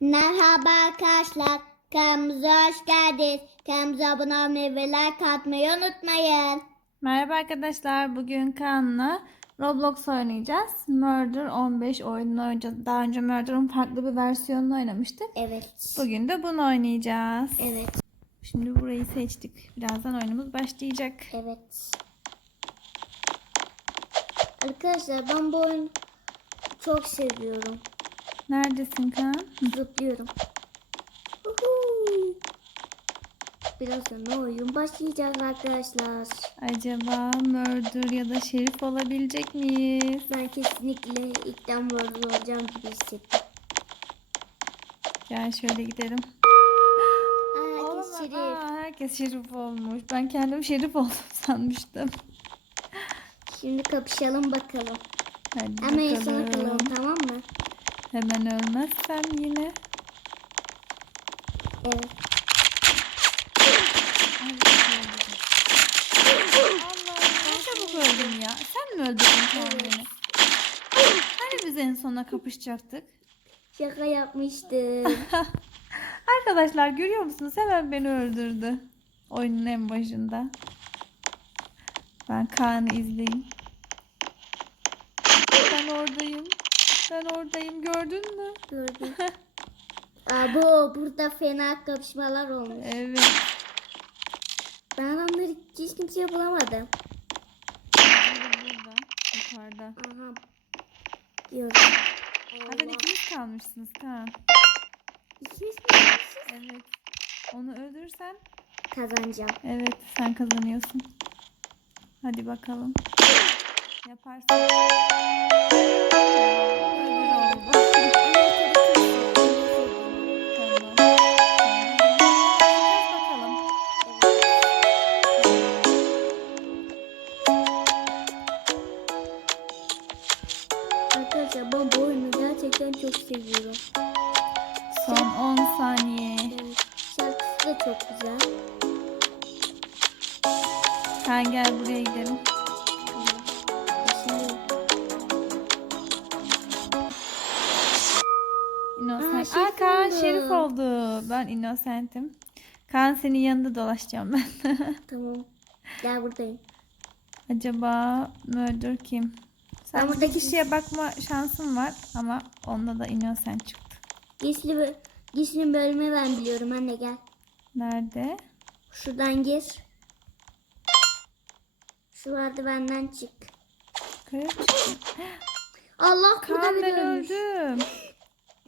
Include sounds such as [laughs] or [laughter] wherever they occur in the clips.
Merhaba arkadaşlar. Kanalımıza hoş geldiniz. Kanalımıza abone olmayı ve like atmayı unutmayın. Merhaba arkadaşlar. Bugün Kaan'la Roblox oynayacağız. Murder 15 oyununu oynayacağız. Daha önce Murder'ın farklı bir versiyonunu oynamıştık. Evet. Bugün de bunu oynayacağız. Evet. Şimdi burayı seçtik. Birazdan oyunumuz başlayacak. Evet. Arkadaşlar ben bu oyunu çok seviyorum. Neredesin Kaan? Zıplıyorum. Uhu. Birazdan oyun başlayacak arkadaşlar. Acaba Murder ya da Şerif olabilecek miyiz? Ben kesinlikle ilkten böyle olacağım gibi hissettim. Gel şöyle gidelim. Olamaz. herkes şerif. Aa, herkes Şerif olmuş. Ben kendim Şerif oldum [laughs] sanmıştım. Şimdi kapışalım bakalım. Hadi Ama en sona bakalım. kalalım tamam mı? Hemen ölmezsem yine. Evet. Allah ne çabuk öldüm ya. Sen mi öldürdün kendini? Hani biz en sona kapışacaktık? Şaka yapmıştım. [laughs] Arkadaşlar görüyor musunuz? Hemen beni öldürdü. Oyunun en başında. Ben Kaan'ı izleyeyim. Ben oradayım. Ben oradayım. Gördün mü? Gördüm. [laughs] Abo burada fena kapışmalar olmuş. Evet. Ben adamları hiç kimseye bulamadım. Burada. Yukarıda. Aha. Diyorum. Zaten ikiniz kalmışsınız Kaan. İkimiz mi kalmışız? Evet. Onu öldürürsen Kazanacağım. Evet, sen kazanıyorsun. Hadi bakalım. Yaparsın. [laughs] Innocent. Aa, Aa, Şerif Kaan oldu. Şerif oldu. Ben Innocent'im. Kaan senin yanında dolaşacağım ben. [laughs] tamam. Gel buradayım. Acaba Murder kim? Sen Ben burada buradaki- kişiye bakma şansın var ama onda da Innocent çıktı. Gizli, gizli bölümü ben biliyorum anne gel. Nerede? Şuradan gir. Şu merdivenden çık. Yukarı çıktı. [gasps] Allah burada Kaan biri ben öldüm.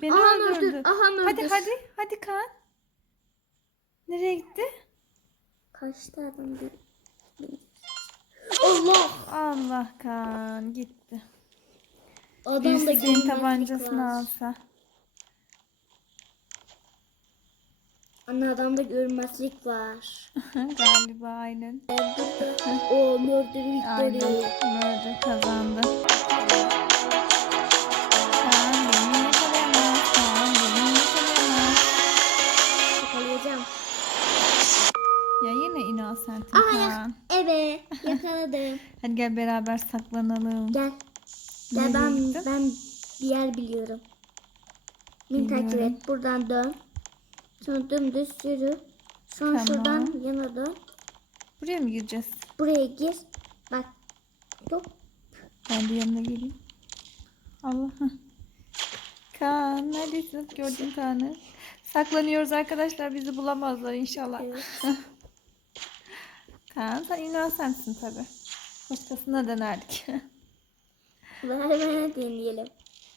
Beni Aha öldürdü. öldür. Aha Hadi öldür. hadi hadi Kaan. Nereye gitti? Kaçtı adam bir. Allah. Allah Kaan gitti. Adam da Birisi senin görünmezlik tabancasını var. alsa. Anne adamda görünmezlik var. [laughs] Galiba aynen. o murder victory. Aynen. Murder kazandı. Yine Innocent'im Aha ya. Evet yakaladım. [laughs] Hadi gel beraber saklanalım. Gel. Gel Nereye ben, gittin? ben bir yer biliyorum. Beni takip Biliyorum. et. Buradan dön. Sonra dümdüz yürü. Sonra Tamam. şuradan yana dön. Buraya mı gireceğiz? Buraya gir. Bak. Hop. Ben de yanına geleyim. Allah. heh. Kaan neredesin? Gördüm Kaan'ı. Saklanıyoruz arkadaşlar. Bizi bulamazlar inşallah. Evet. Kaan sen innocentsin tabi. Başkasına denerdik. [laughs] Bana deneyelim.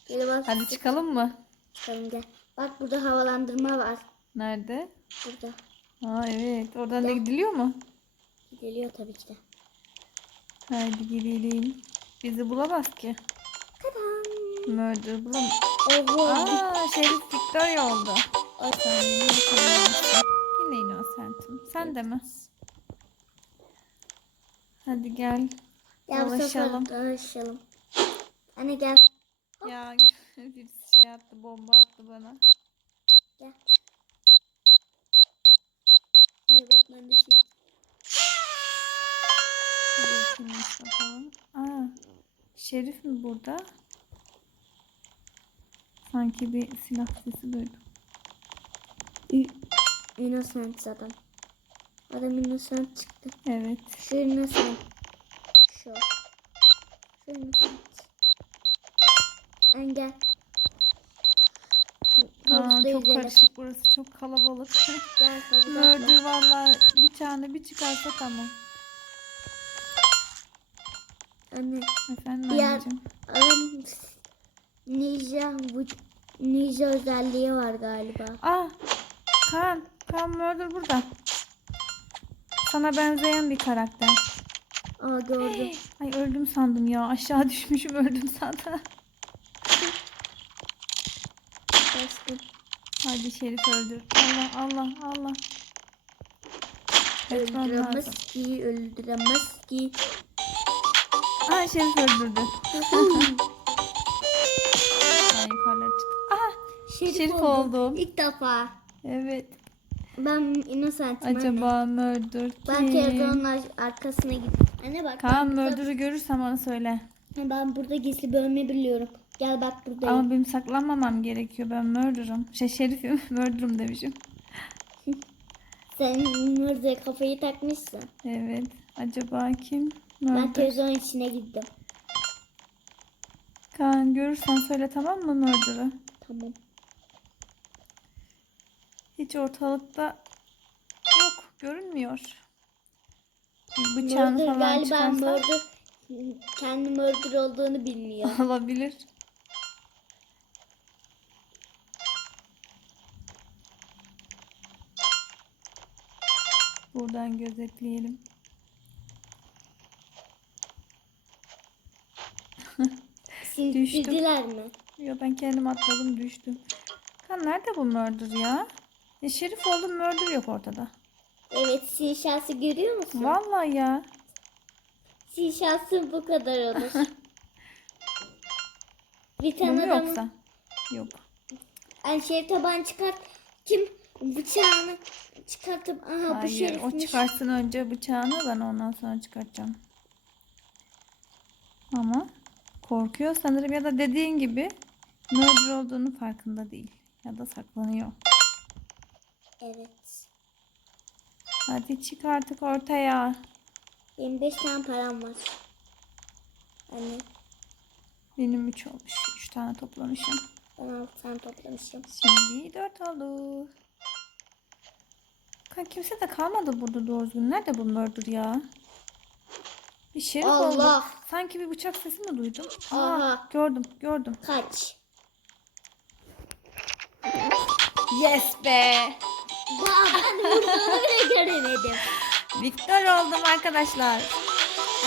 Gel bak. Hadi çıkalım mı? Çıkalım gel. Bak burada havalandırma var. Nerede? Burada. Aa evet. Oradan da gidiliyor mu? Geliyor tabii ki de. Hadi gidelim. Bizi bulamaz ki. Tadam. Murder bulam. Oho. Aa Şerif Victoria oldu. Ay sen beni yakalayamazsın. Yine innocentim. Sen de mi? Hadi gel. Sefer Dolaşalım. dolaşalım. Anne gel. Ya [laughs] birisi şey attı, bomba attı bana. Gel. Ne bak ben de şey. Bakalım. Aa, Şerif mi burada? Sanki bir silah sesi duydum. innocent adam. Adam innocent çıktı. Evet. Şu innocent. Şu. Şu innocent. Engel. Aa, çok karışık burası. Çok kalabalık. [laughs] Gel. Mördür vallahi bıçağını bir çıkarsa tamam. Anne. Efendim yer- anneciğim. Adam ninja bu ninja özelliği var galiba. Ah! Kaan. Kaan Murder burada. Sana benzeyen bir karakter. Aa gördüm. Ay öldüm sandım ya. Aşağı düşmüşüm öldüm sandım. Başka. Hadi Şerif öldür. Allah Allah Allah. Kaçmam Öldüremez lazım. ki, öldüremez ki. Aa Şerif öldürdü. [laughs] Ay yukarılara çıktı. Aha! Şerif oldum. İlk defa. Evet. Ben innocent'im anne. Acaba Murder Ben kim? televizyonun ar- arkasına gittim. Anne bak. Kaan ben, burada, Murder'ı görürsem onu söyle. ben burada gizli bölme biliyorum. Gel bak buradayım. Ama benim saklanmamam gerekiyor. Ben Murder'ım. Şey Şerif'im. [laughs] Murder'ım demişim. [laughs] Sen burada kafayı takmışsın. Evet. Acaba kim? Ben Murder. televizyonun içine gittim. Kaan görürsen söyle tamam mı Murder'ı? Tamam. Hiç ortalıkta yok. Görünmüyor. Bıçağını Murder falan galiba çıkarsa murder kendi murder olduğunu bilmiyor. [laughs] olabilir. Buradan gözetleyelim. [laughs] Sindirdiler mi? Yo ben kendim atladım düştüm. Kan nerede bu murder ya? E, şerif oldum murder yok ortada. Evet sin şansı görüyor musun? Vallahi ya. Sin şansı bu kadar olur. [laughs] Bir Bu tane mu adam yoksa? Yok. Ay şey taban çıkart. Kim bıçağını çıkartıp aha bu Hayır o şerifmiş. çıkartsın önce bıçağını ben ondan sonra çıkartacağım. Ama korkuyor sanırım ya da dediğin gibi murder olduğunu farkında değil. Ya da saklanıyor. Evet. Hadi çık artık ortaya. 25 tane param var. Anne Benim 3 olmuş. 3 tane toplamışım. ben 6 tane toplamışım. Şimdi 4 oldu. Kimse de kalmadı burada doğru düzgün. Nerede bu murder ya? Bir şerif oldu. Allah. Sanki bir bıçak sesi mi duydum? Aa, Aha. gördüm gördüm. Kaç. Yes be. Vaa ben vurduğunu bile göremedim. Victor oldum arkadaşlar.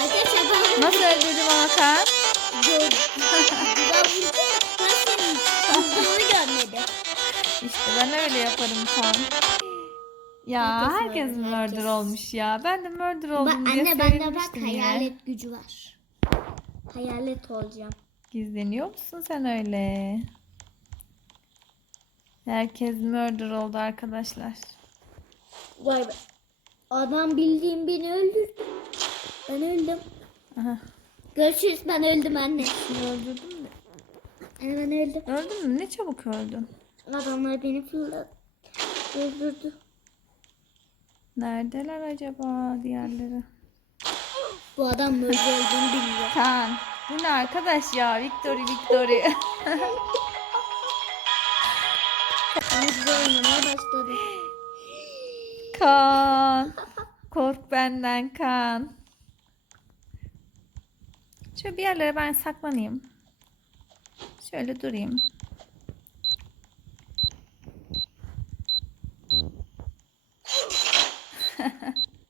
Arkadaşlar ben Nasıl öldürdüm ama Kaan? gördüm. ben vurdum. Ben senin vurduğunu görmedim. İşte ben öyle yaparım Kaan. Ya Herkes herkes, murder, murder herkes. olmuş ya. Ben de murder Bak, oldum diye anne bende bak sevinmiştim hayalet gücü var. Hayalet olacağım. Gizleniyor musun sen öyle? Herkes murder oldu arkadaşlar. Vay be. Adam bildiğim beni öldürdü. Ben öldüm. Aha. Görüşürüz ben öldüm anne. Seni öldürdün mü? Anne ben öldüm. Öldün mü? Ne çabuk öldün. Adamlar beni fırladı. Öldürdü. Neredeler acaba diğerleri? Bu adam böyle olduğunu bilmiyor. Kaan. Bu ne arkadaş ya? Victory Victory. [laughs] Oynamaya. Kaan. Kork benden Kaan. Şöyle bir yerlere ben saklanayım. Şöyle durayım.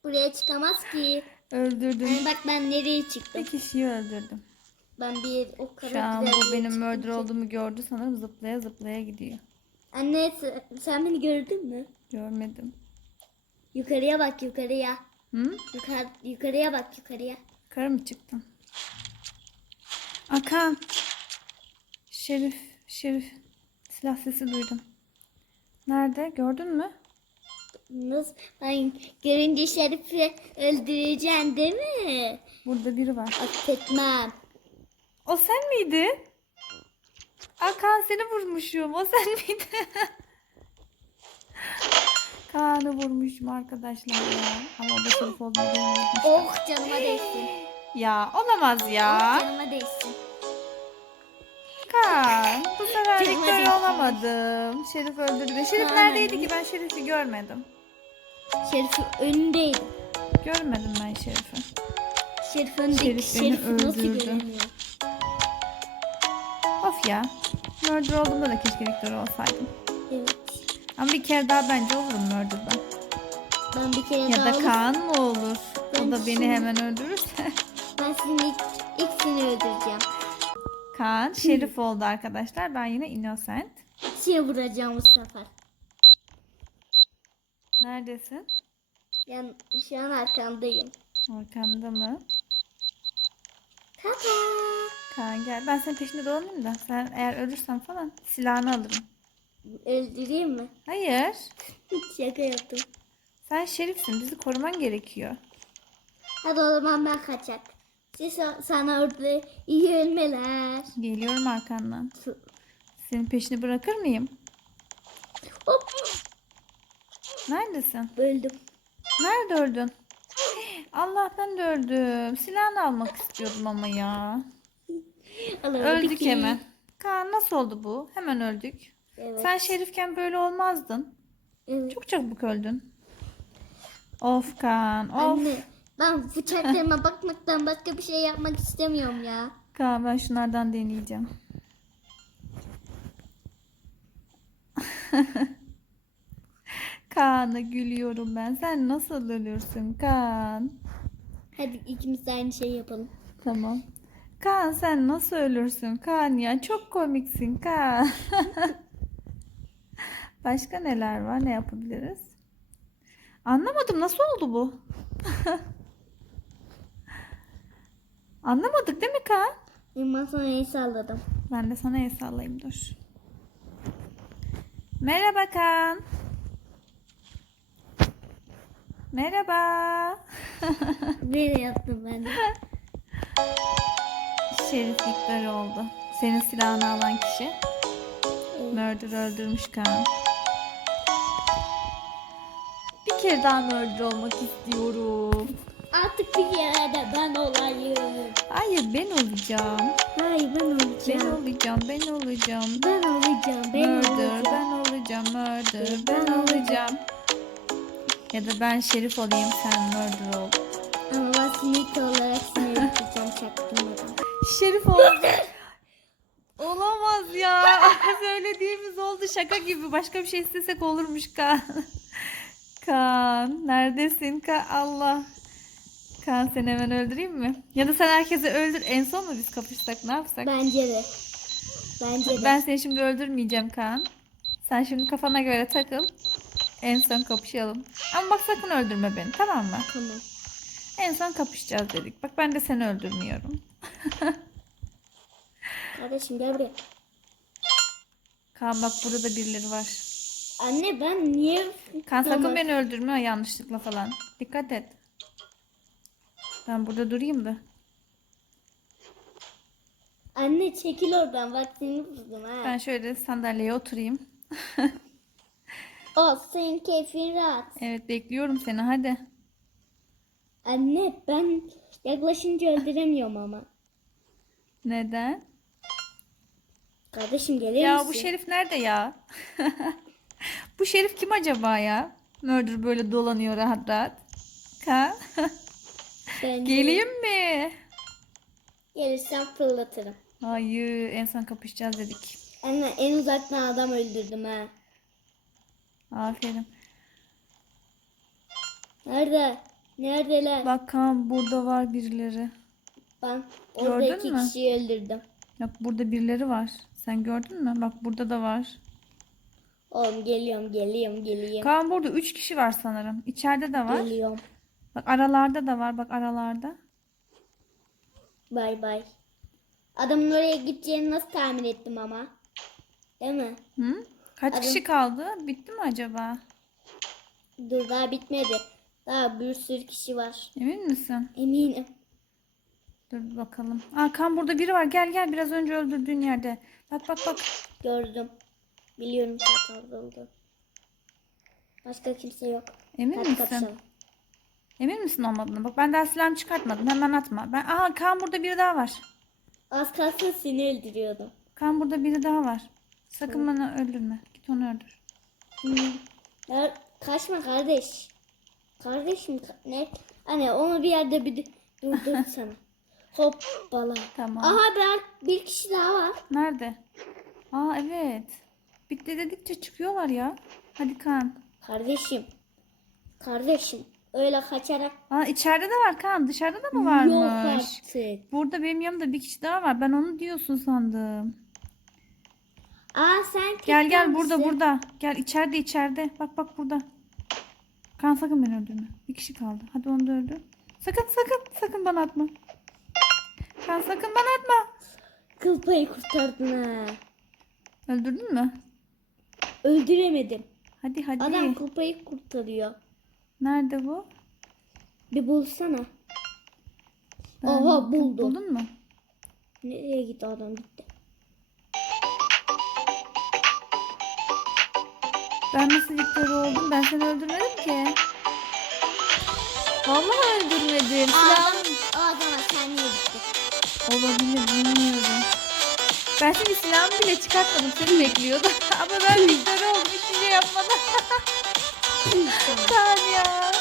Buraya çıkamaz ki. Öldürdüm. Yani bak ben nereye çıktım. Bir kişiyi öldürdüm. Ben bir o kadar Şu an bu benim murder olduğumu gördü sanırım zıplaya zıplaya gidiyor. Anne sen- beni gördün mü? Görmedim. Yukarıya bak yukarıya. Hı? Yukarı, yukarıya bak yukarıya. Yukarı mı çıktın? Akan. Şerif, Şerif. Silah sesi duydum. Nerede? Gördün mü? Nasıl? Ben görünce Şerif'i öldüreceksin değil mi? Burada biri var. Affetmem. O sen miydin? Akan seni vurmuşum. O sen miydin? Kaan [laughs] Kaan'ı vurmuşum arkadaşlar ya. Ama o da Şerif olduğunu. Oh canıma değsin. Ya olamaz ya. Oh canıma değsin. Kaan bu sefer Canıma Victor değsin. olamadım. Şerif öldürdü. Şerif Kaan neredeydi ki ben Şerif'i görmedim. Şerif önündeydi. Görmedim ben Şerif'i. Şerif öndeki Şerif beni Şerif nasıl öldürdü. göremiyor? Ya. Murder olduğumda da keşke Victor olsaydım. Evet. Ama bir kere daha bence olurum Murder'da. Ben bir kere Ya daha da Kaan mı olur? Ben O da beni hemen öldürürse. [laughs] Ben sizin ilk, seni öldüreceğim. Kaan Şerif oldu arkadaşlar. Ben yine Innocent. Şeye vuracağım bu sefer. Neredesin? Yani şu an arkandayım. Arkamda mı? Tata. Kaan gel. Ben senin peşinde dolanayım da. Sen eğer ölürsen falan silahını alırım. Öldüreyim mi? Hayır. Şaka yaptım. Sen şerifsin. Bizi koruman gerekiyor. Hadi o zaman ben kaçak. Siz sana orada iyi ölmeler. Geliyorum arkandan. Senin peşini bırakır mıyım? Hop. Neredesin? Öldüm. Nerede öldün? [gasps] Allah ben de öldüm. Silahını almak istiyordum ama ya. Öldük ki. hemen. Kaan nasıl oldu bu? Hemen öldük. Evet. Sen şerifken böyle olmazdın. evet. Çok çabuk öldün. Of Kaan of. Anne ben bıçaklarıma bakmaktan başka bir şey yapmak istemiyorum ya. Kaan ben şunlardan deneyeceğim. [laughs] Kaan'a gülüyorum ben. Sen nasıl ölürsün Kaan? Hadi ikimiz de aynı şey yapalım. Tamam. Kaan sen nasıl ölürsün Kaan ya? Çok komiksin Kaan. [laughs] Başka neler var? Ne yapabiliriz? Anlamadım. Nasıl oldu bu? [laughs] Anlamadık değil mi Kaan? Ben sana el salladım. Ben de sana el sallayayım dur. Merhaba Kaan. Merhaba. Böyle yaptım ben de. Şerif Victor oldu. Senin silahını alan kişi. Murder öldürmüş Kaan. Bir kere daha murder olmak istiyorum. Artık bir kere de ben olayım. Hayır ben olacağım. Hayır ben Ben olacağım. olacağım. Ben olacağım. Ben olacağım. Ben murder, olacağım. ben olacağım. Murder, ben Ben olacağım. Ya da ben şerif olayım, sen murder ol. Ama sneak olarak seni öldüreceğim çaktırmadan. Şerif oldu. Olamaz ya. Söylediğimiz oldu şaka gibi. Başka bir şey istesek olurmuş Kaan. Kaan neredesin Kaan? Allah. Kaan seni hemen öldüreyim mi? Ya da sen herkesi öldür. En son mu biz kapışsak ne yapsak? Bence de. Bence de. Ben seni şimdi öldürmeyeceğim Kaan. Sen şimdi kafana göre takıl. En son kapışalım. Ama bak sakın öldürme beni tamam mı? Tamam. En son kapışacağız dedik. Bak ben de seni öldürmüyorum. [laughs] Kardeşim gel buraya. Kaan bak burada birileri var. Anne ben niye... Kaan sakın Tamam. beni öldürme ha, yanlışlıkla falan. Dikkat et. Ben burada durayım da. Anne çekil oradan bak seni vurdum ha. Ben şöyle sandalyeye oturayım. [laughs] O senin keyfin rahat. Evet bekliyorum seni hadi. Anne ben yaklaşınca öldüremiyorum ama. Neden? Kardeşim gelir Ya misin? bu şerif nerede ya? [laughs] bu şerif kim acaba ya? Murder böyle dolanıyor rahat rahat. Kaan Ben [laughs] geleyim mi? Gelirsem fırlatırım. Hayır en son kapışacağız dedik. Anne en uzaktan adam öldürdüm ha. Aferin. Nerede? Neredeler? Bak Kaan burada var birileri. Ben orada Gördün iki mü? kişiyi öldürdüm. Bak burada birileri var. Sen gördün mü? Bak burada da var. Oğlum geliyorum geliyorum geliyorum. Kaan burada 3 kişi var sanırım. İçeride de var. Geliyorum. Bak aralarda da var. Bak aralarda. Bay bay. Adamın oraya gideceğini nasıl tahmin ettim ama. Değil mi? Hı? Kaç Adam- kişi kaldı? Bitti mi acaba? Dur daha bitmedi. Daha bir sürü kişi var. Emin misin? Eminim. Dur bakalım. Aa Kaan burada biri var. Gel gel biraz önce öldürdüğün yerde. Bak bak bak. Gördüm. Biliyorum zaten oldu. Başka kimse yok. Emin Hadi misin? kapışalım. Emin misin olmadığını? Bak ben daha silahımı çıkartmadım. Hemen atma. Ben Aha Kaan burada biri daha var. Az kalsın seni öldürüyordum. Kaan burada biri daha var. Sakın bana öldürme. Git onu öldür. Ya, kaçma kardeş. Kardeşim ka- ne? Hani onu bir yerde bir durdursana. [laughs] Hoppala. Tamam. Aha ben bir kişi daha var. Nerede? Aa evet. Bitti dedikçe çıkıyorlar ya. Hadi Kaan. Kardeşim. Kardeşim. Öyle kaçarak Aa içeride de var Kaan. Dışarıda da mı yok varmış? artık. Burada benim yanımda bir kişi daha var. Ben onu diyorsun sandım. Aa sen Gel gel burada mısın? burada. Gel içeride içeride. Bak bak burada. Kaan sakın beni öldürme. Bir kişi kaldı. Hadi onu da öldür. Sakın sakın sakın bana atma. Kaan sakın bana atma. Kıl payı kurtardın ha. Öldürdün mü? Öldüremedim. Hadi hadi. Adam kıl payı kurtarıyor. Nerede bu? Bir bulsana. Ben- Aha buldum. Buldun mu? Nereye gitti adam gitti. Ben nasıl Victor oldum? Ben seni öldürmedim ki. Vallahi öldürmedim. Silahım o adama sen niye gittin? olabilir bilmiyorum. Ben şimdi silahımı bile çıkartmadım. Seni bekliyordum. [laughs] Ama ben Victor oldum. Hiçbir şey yapmadım. [laughs] Kaan ya.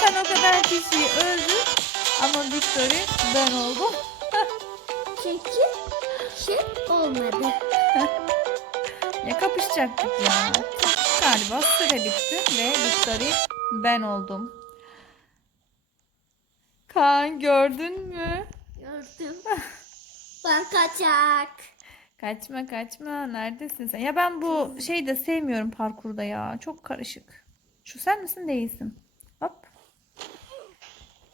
Sen o kadar kişiyi öldür. Ama Victor'ı ben oldum. [laughs] Çünkü şey olmadı. Kapışacaktık ya. Galiba süre bitti ve Victory ben oldum. Kaan gördün mü? Gördüm. ben kaçak. Kaçma kaçma. Neredesin sen? Ya ben bu şeyi de sevmiyorum parkurda ya. Çok karışık. Şu sen misin değilsin?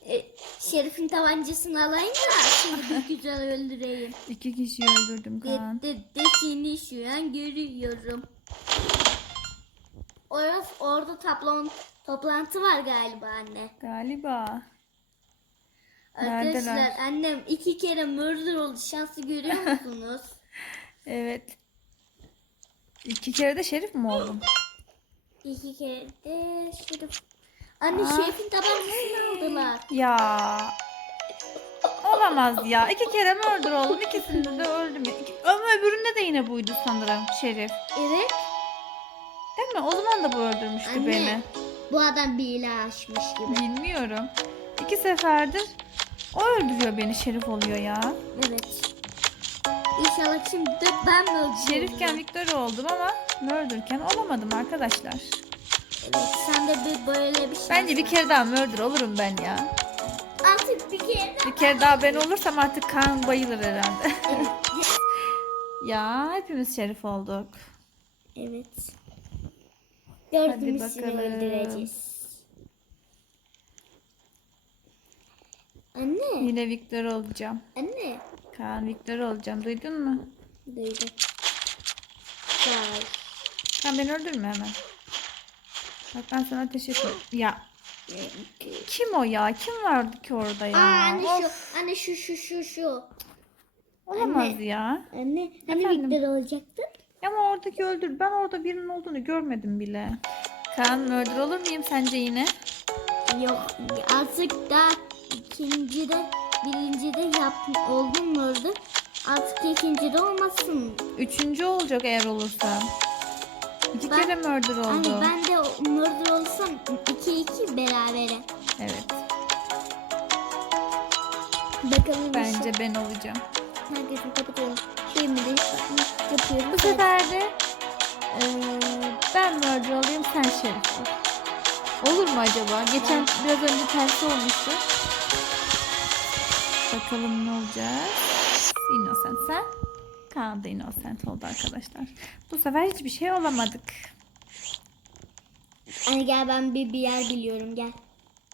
E, Şerif'in tabancasını alayım da seni bir [laughs] güzel öldüreyim. İki kişiyi öldürdüm De, Kaan. de, de seni şu an görüyorum. Orası, orada toplantı, toplantı var galiba anne. Galiba. Arkadaşlar Neredeler? annem iki kere murder oldu. Şansı görüyor [laughs] musunuz? Evet. İki kere de şerif mi oldum? iki kere de Şerif. Anne Aa. Şerif'in tabancasını aldılar. Ya. Olamaz ya. İki kere murder oldum. İkisinde de öldüm. İki- Ama öbüründe de yine buydu sanırım Şerif. Evet. Değil mi? O zaman da bu öldürmüştü Anne. beni. Bu adam bir ilah açmış gibi. Bilmiyorum. İki seferdir o öldürüyor beni Şerif oluyor ya. Evet. İnşallah şimdi de ben mi öldürüyorum? Şerifken Victor oldum ama murderken olamadım arkadaşlar. Evet sen de bir böyle bir şey. Bence bir kere daha murder olurum ben ya. Artık bir kere daha. Bir kere daha ben olursam artık kan bayılır herhalde. Evet. [laughs] ya hepimiz Şerif olduk. evet. Hadi Dördümüz seni bakalım. öldüreceğiz. Anne. Yine Victor olacağım. Anne. Kaan Victor olacağım. Duydun mu? Duydum. Vay. Sen beni öldürme hemen. Bak ben sana ateş ediyorum. Ya kim o ya? Kim vardı ki orada ya? Aa, anne Of, şu, anne şu şu şu şu. olamaz anne. ya. Anne, hani Efendim? Victor olacaktı? Ama oradaki öldür. Ben orada birinin olduğunu görmedim bile. Kaan murder olur muyum sence yine? Yok artık da ikinci de birinci de yap oldun mu orada? Artık ikinci de olmasın. Üçüncü olacak eğer olursam. İki Ben- kere murder oldu. Hani ben de murder olsam iki iki berabere. Evet. Bakalım Bence ben olacağım. Herkesin kapatıyorum. Mi de yapıyorum. Bu sefer de eee, ben murder olayım sen şerif ol. Olur mu acaba? Geçen biraz önce tersi olmuştu. Bakalım ne olacak. Innocent sen. Kaan da innocent oldu arkadaşlar. Bu sefer hiçbir şey olamadık. Anne gel ben bir, bir yer biliyorum gel.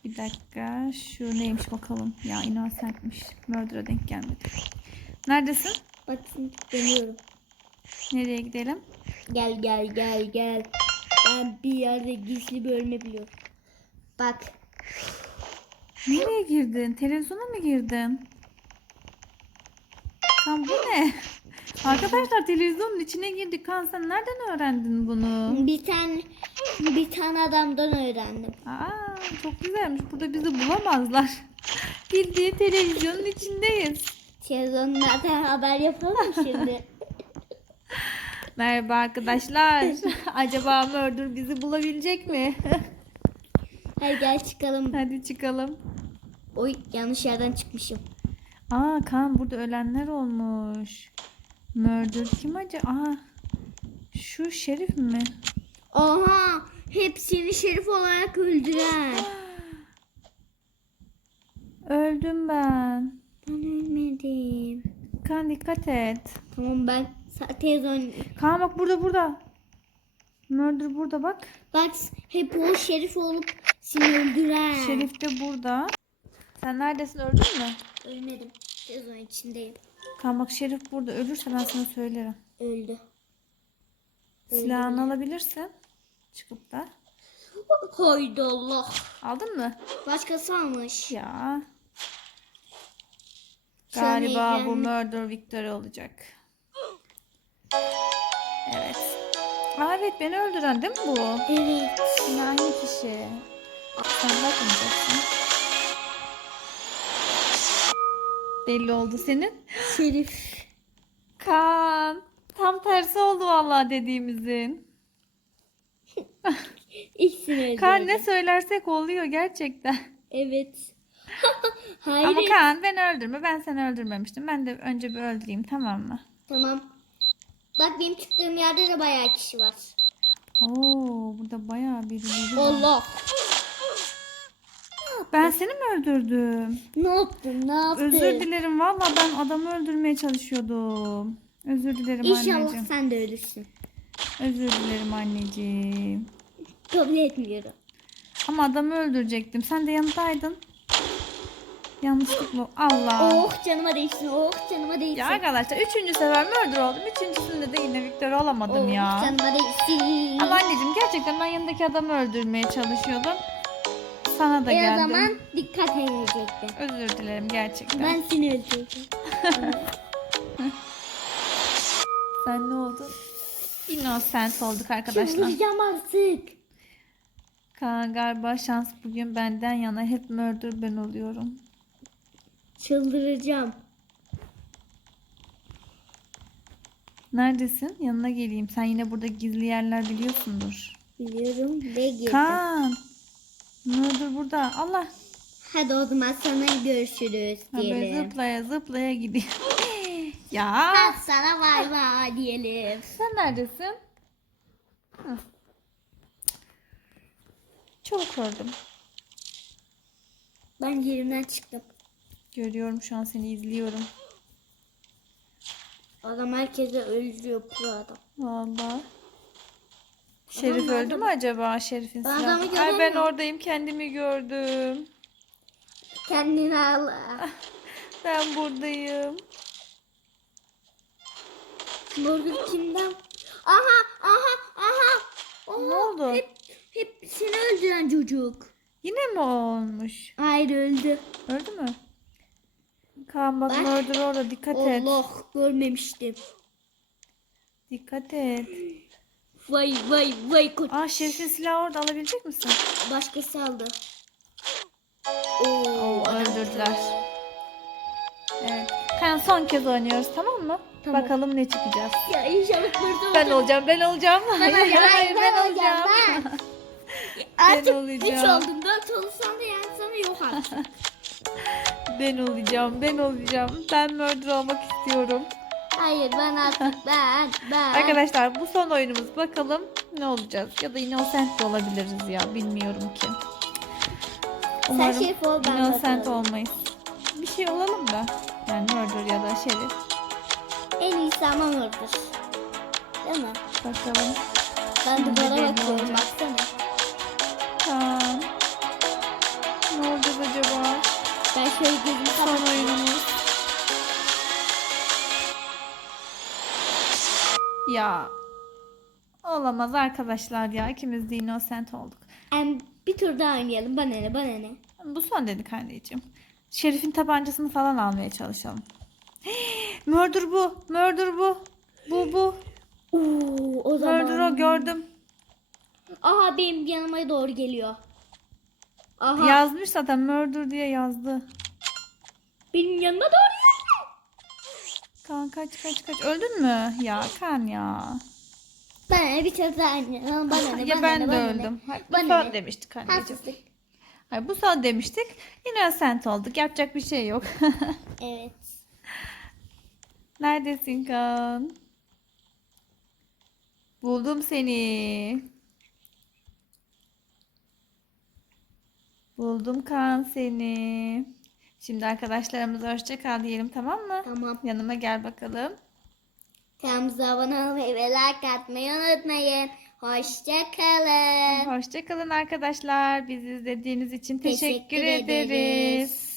Bir dakika. Şu neymiş bakalım. Ya innocentmiş. Murder'a denk gelmedi. Neredesin? Bak dönüyorum. Nereye gidelim? Gel gel gel gel. Ben bir yerde gizli bölme biliyorum. Bak. Nereye girdin? Televizyona mı girdin? Kan bu ne? Arkadaşlar televizyonun içine girdik. Kaan sen nereden öğrendin bunu? Bir tane bir tane adamdan öğrendim. Aa, çok güzelmiş. Burada bizi bulamazlar. [laughs] Bildiğin televizyonun içindeyiz. Televizyonlardan haber yapalım şimdi. [laughs] Merhaba arkadaşlar. [laughs] Acaba Murder bizi bulabilecek mi? Hadi gel çıkalım. Hadi çıkalım. Oy yanlış yerden çıkmışım. Aa Kaan burada ölenler olmuş. Murder kim acaba? Aa, şu şerif mi? Oha hepsini şerif olarak öldüren. [gasps] Öldüm ben. Ben ölmedim. Kaan dikkat et. Tamam ben sa- televizyon Kaan bak burada burada. Murder burada bak. bak hep o şerif olup seni öldüren. Şerif de burada. Sen neredesin öldün mü? Ölmedim. Televizyon içindeyim. Kaan bak Şerif burada. Ölürse ben sana söylerim. Öldü. Silahını alabilirsin. Çıkıp da. Haydi Allah. Aldın mı? Başkası almış. Ya. Galiba bu Murder Victory olacak. Evet. Aa, evet beni öldüren değil mi bu? Evet. Yine aynı kişi. Sen bakmayacaksın. Belli oldu senin. Şerif. Kaan. Tam tersi oldu vallahi dediğimizin. [laughs] İkisini. Kaan ne söylersek oluyor gerçekten. Evet. [laughs] Hayır. Ama Kaan beni öldürme. Ben seni öldürmemiştim. Ben de önce bir öldüreyim tamam mı? Tamam. Bak benim çıktığım yerde de bayağı kişi var. Oo, burada bayağı birileri var. Allah. Ben seni mi öldürdüm? Ne yaptın? Ne yaptın? Özür dilerim. Vallahi ben adamı öldürmeye çalışıyordum. Özür dilerim İnşallah anneciğim. sen de ölürsün. Özür dilerim anneciğim. Kabul etmiyorum. Ama adamı öldürecektim. Sen de yanındaydın. Yanlışlıkla. Allah. Oh canıma değsin. Oh canıma değsin. Ya arkadaşlar üçüncü sefer murder oldum. Üçüncüsünde de yine Victor olamadım oh ya. canıma değsin. Ama anneciğim gerçekten ben yanındaki adamı öldürmeye çalışıyordum. Sana da E o geldim. zaman dikkat edecektin. Özür dilerim gerçekten. Ben seni öldürdüm. [laughs] Sen ne oldun? Innocent olduk arkadaşlar. Çıldıracağım artık. Kaan galiba şans bugün benden yana hep murder ben oluyorum. Çıldıracağım. Neredesin? Yanına geleyim. Sen yine burada gizli yerler biliyorsundur. Biliyorum ve girdim. Kaan. Murder burada. Allah. Hadi o zaman sana görüşürüz diyelim. zıplaya zıplaya gidiyor. [laughs] ya. Hadi sana bay bay diyelim. Sen neredesin? Hı. Çok gördüm. Ben yerimden çıktım. Görüyorum şu an seni izliyorum. Adam herkese öldürüyor bu adam. Valla. Şerif ben öldü mü acaba? Şerif'in Ben silahı. adamı Ay ben göremiyorum. oradayım kendimi gördüm. Kendini al. [laughs] Ben buradayım. Burada kimden? Aha aha aha. Oha, Ne oldu? Hep, hep seni öldüren çocuk. Yine mi o olmuş? Hayır öldü. Öldü mü? Kaan bak Bak. murder orada dikkat et. Allah görmemiştim. Dikkat et. Vay vay vay koç. Aa Şerif'in silahı orada alabilecek misin? Başkası aldı. Oo, Oo, öldürdüler. Evet. Kaan son kez oynuyoruz tamam mı? Tamam. Bakalım ne çıkacağız. Ya inşallah burada Ben olacağım, ben olacağım. Hayır, Hayır, hayır, ben olacağım, olacağım. ben. [laughs] Artık olacağım. üç oldum. Dört olursan da yani sana yok artık. [laughs] Ben olacağım, ben olacağım. Ben murder olmak istiyorum. Hayır ben artık [laughs] ben ben. Arkadaşlar bu son oyunumuz. Bakalım ne olacağız? Ya da innocent de olabiliriz ya. Bilmiyorum ki. Umarım şerif ol, ben innocent bakalım. olmayız. Bir şey olalım da. Yani murder ya da şerif. En iyisi ama murder. Değil mi? Bakalım. Ben Şimdi duvara belli bakıyorum olacak. baksana. Kaan. Ne olacak acaba? Ben şöyle gözümü Son kapatıyorum. oyunumuz. Ya. Olamaz arkadaşlar ya. İkimiz de innocent olduk. Em, bir tur daha oynayalım. Bana ne bana ne. Bu son dedik anneciğim. Şerif'in tabancasını falan almaya çalışalım. [gasps] Murder bu. Murder bu. Bu bu. Oo, o zaman. Murder o gördüm. Aha benim yanıma doğru geliyor. Aha Yazmış zaten murder diye yazdı. benim yanıma doğru. Kaan kaç kaç kaç. Öldün mü? Ya Kaan ya. Bana bir daha anne. Bana ne [laughs] ya bana ben de bana ne. öldüm. Hayır, bu Bana ne? demiştik anneciğim. Haksızlık. Hayır, bu son demiştik. Innocent olduk. Yapacak bir şey yok. [laughs] Evet. Neredesin Kaan? Buldum seni. Buldum Kaan seni. Şimdi arkadaşlarımıza hoşça kal diyelim tamam mı? Tamam. Yanıma gel bakalım. Kanalımıza abone olmayı ve like atmayı unutmayın. Hoşçakalın. Hoşça kalın arkadaşlar. Bizi izlediğiniz için teşekkür, Teşekkür ederiz. ederiz.